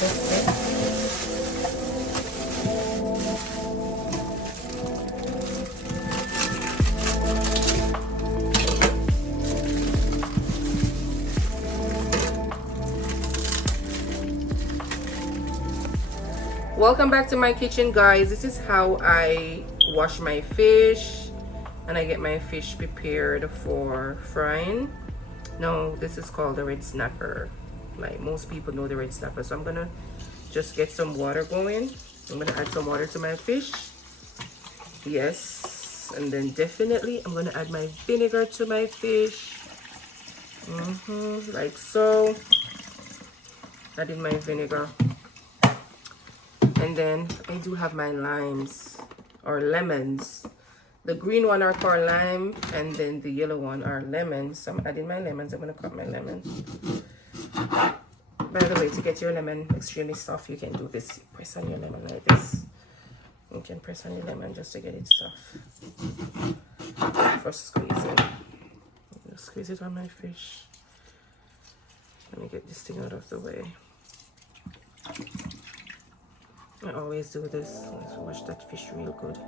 test it. Welcome back to my kitchen, guys. This is how I wash my fish and I get my fish prepared for frying. Now this is called the red snapper. Like most people know the red snapper. So I'm gonna just get some water going. I'm gonna add some water to my fish. Yes, and then definitely I'm gonna add my vinegar to my fish. Like so. Adding my vinegar. And then I do have my limes or lemons. The green one are called lime, and then the yellow one are lemons. So I'm adding my lemons. I'm gonna cut my lemon. By the way, to get your lemon extremely soft, you can do this. You press on your lemon like this. You can press on your lemon just to get it soft. For squeezing. Just squeeze it on my fish. Let me get this thing out of the way. I always do this. Let's wash that fish real good.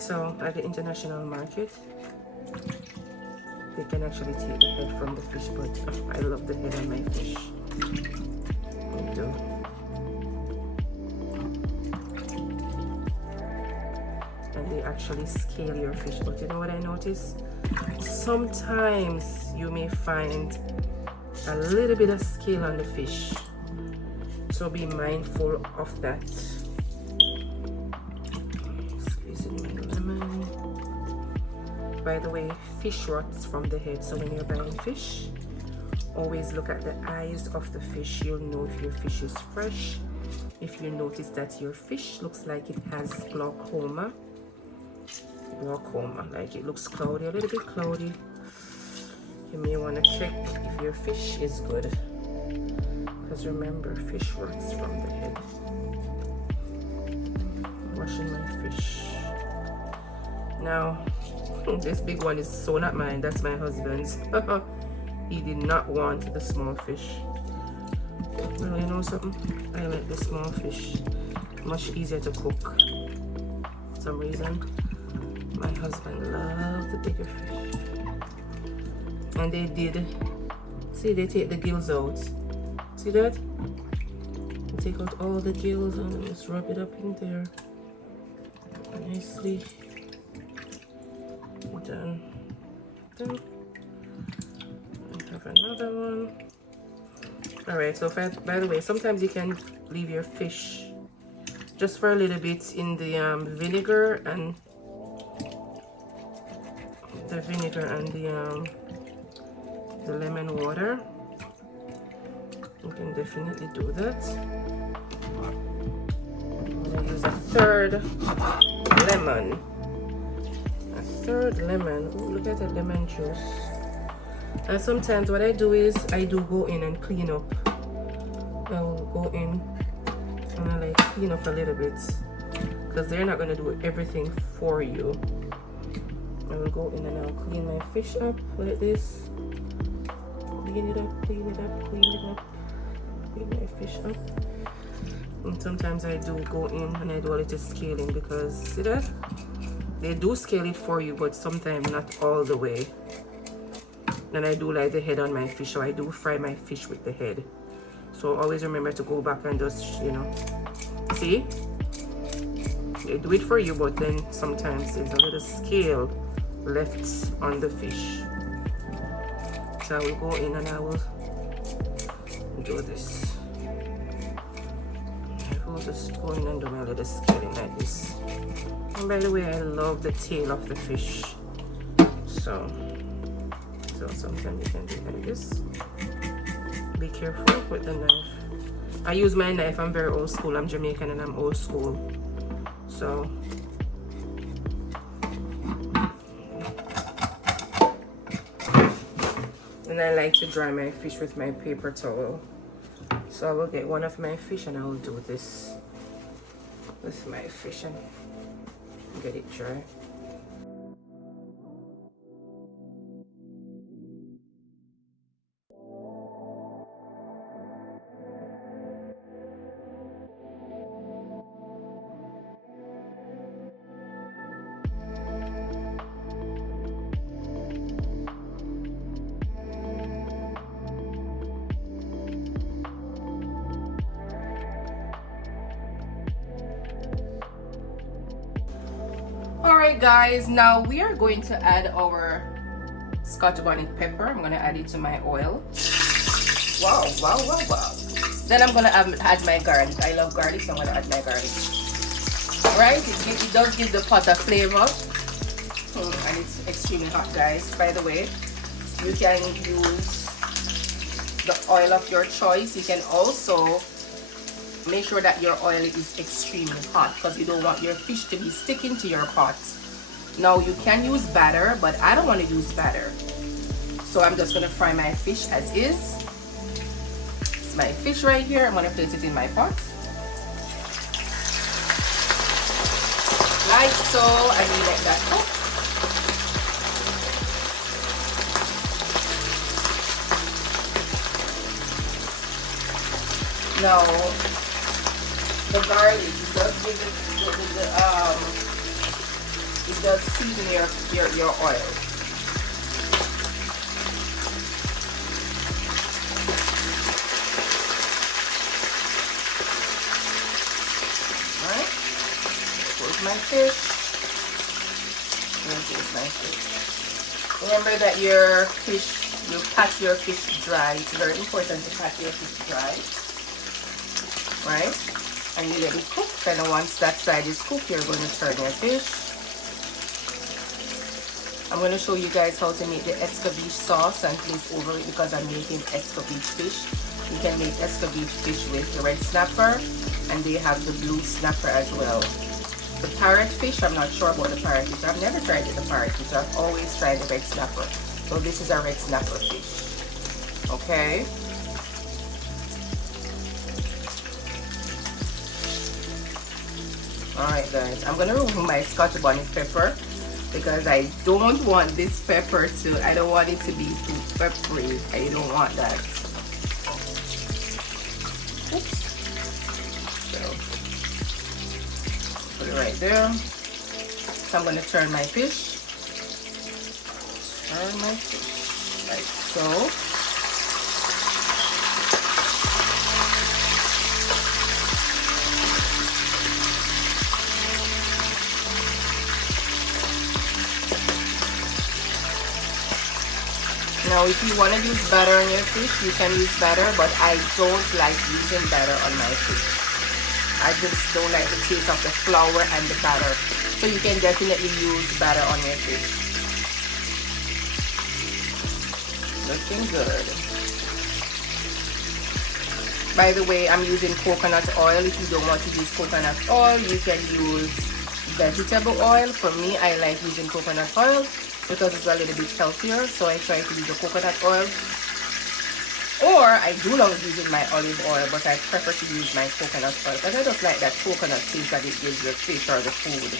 So at the international market, they can actually take the head from the fish, but I love the head on my fish. I do. And they actually scale your fish, but you know what I noticed? Sometimes you may find a little bit of scale on the fish. So be mindful of that. Squeezing my lemon. By the way, fish rots from the head. So when you're buying fish, always look at the eyes of the fish. You'll know if your fish is fresh. If you notice that your fish looks like it has glaucoma, like it looks cloudy, a little bit cloudy, you may want to check if your fish is good. Because remember, fish rots from the head. Washing my fish. Now, this big one is so not mine, that's my husband's. He did not want the small fish. Well, you know something? I like the small fish. Much easier to cook. For some reason, my husband loved the bigger fish. And they did. See, they take the gills out. See that? Take out all the gills and just rub it up in there. Nicely. Done. Done. I have another one. Alright, so by the way, sometimes you can leave your fish just for a little bit in the vinegar and the lemon water. You can definitely do that. I'm gonna use a third lemon. A third lemon. Ooh, look at the lemon juice. And sometimes what I do is I do go in and clean up. I will go in and I like clean up a little bit because they're not gonna do everything for you. I will go in and I'll clean my fish up like this. Clean it up, clean it up, clean it up. Clean my fish up. And sometimes I do go in and I do a little scaling because see that? They do scale it for you, but sometimes not all the way. And I do like the head on my fish, so I do fry my fish with the head. So always remember to go back and just, you know, see? They do it for you, but then sometimes there's a little scale left on the fish. So I will go in and I will do this. I will just go in and do my little scaling like this. And by the way, I love the tail of the fish. So sometimes you can do like this. Be careful with the knife. I use my knife. I'm very old school. I'm Jamaican and I'm old school. So and I like to dry my fish with my paper towel. So I will get one of my fish and I will do this with my fish and get it dry. Alright guys, now we are going to add our Scotch bonnet pepper. I'm going to add it to my oil. Wow, wow, wow, wow. Then I'm going to add my garlic. I love garlic, so I'm going to add my garlic. Right, it does give the pot a flavor. And it's extremely hot, guys. By the way, you can use the oil of your choice. You can also make sure that your oil is extremely hot because you don't want your fish to be sticking to your pot. Now you can use batter, but I don't want to use batter, so I'm just going to fry my fish as is. It's my fish right here. I'm going to place it in my pot like so, and you let that cook. Now the garlic does give it does season your oil. Alright, here's my fish. Here's my fish. Remember that your fish, you pat your fish dry. It's very important to pat your fish dry. Right? And you let it cook, and once that side is cooked, you're going to turn your fish. I'm going to show you guys how to make the escabeche sauce and place over it because I'm making escabeche fish. You can make escabeche fish with the red snapper, and they have the blue snapper as well. The parrot fish, I'm not sure about the parrot fish. I've never tried the parrot fish. I've always tried the red snapper. So this is a red snapper fish. Okay. Alright guys, I'm going to remove my Scotch bonnet pepper because I don't want this pepper to, I don't want it to be too peppery. I don't want that. Oops. So, put it right there. So I'm going to turn my fish. Turn my fish like so. Now if you want to use batter on your fish, you can use batter, but I don't like using batter on my fish. I just don't like the taste of the flour and the batter. So you can definitely use batter on your fish. Looking good. By the way, I'm using coconut oil. If you don't want to use coconut oil, you can use vegetable oil. For me, I like using coconut oil because it's a little bit healthier, so I try to use the coconut oil. Or I do love using my olive oil, but I prefer to use my coconut oil because I just like that coconut taste that it gives the fish or the food.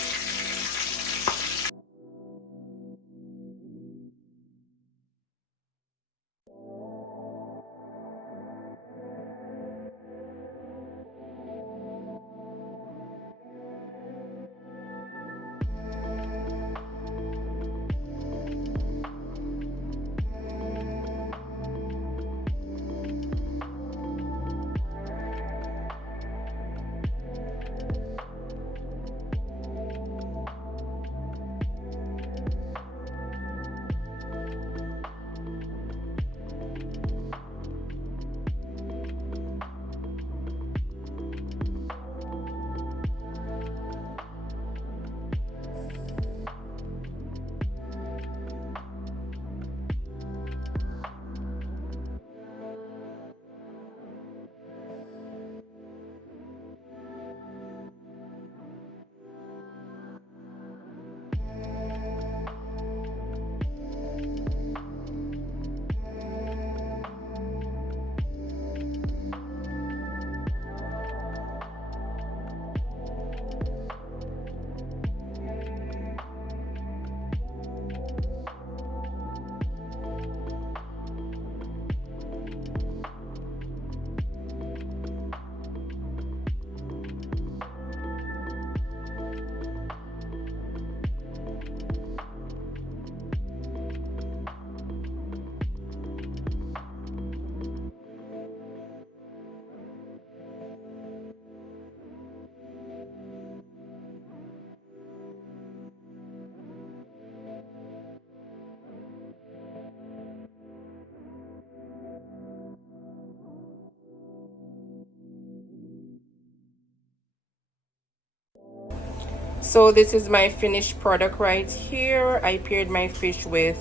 So this is my finished product right here. I paired my fish with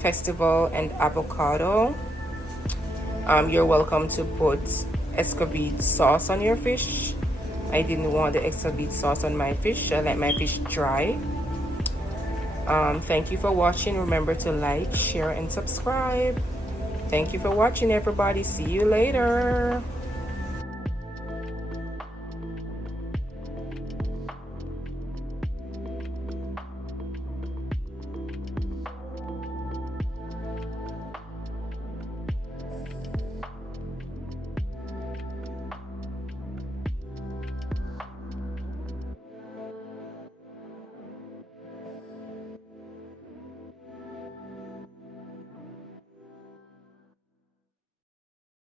festival and avocado. You're welcome to put escovite sauce on your fish. I didn't want the escovite sauce on my fish. I like my fish dry. Thank you for watching. Remember to like, share, and subscribe. Thank you for watching, everybody. See you later.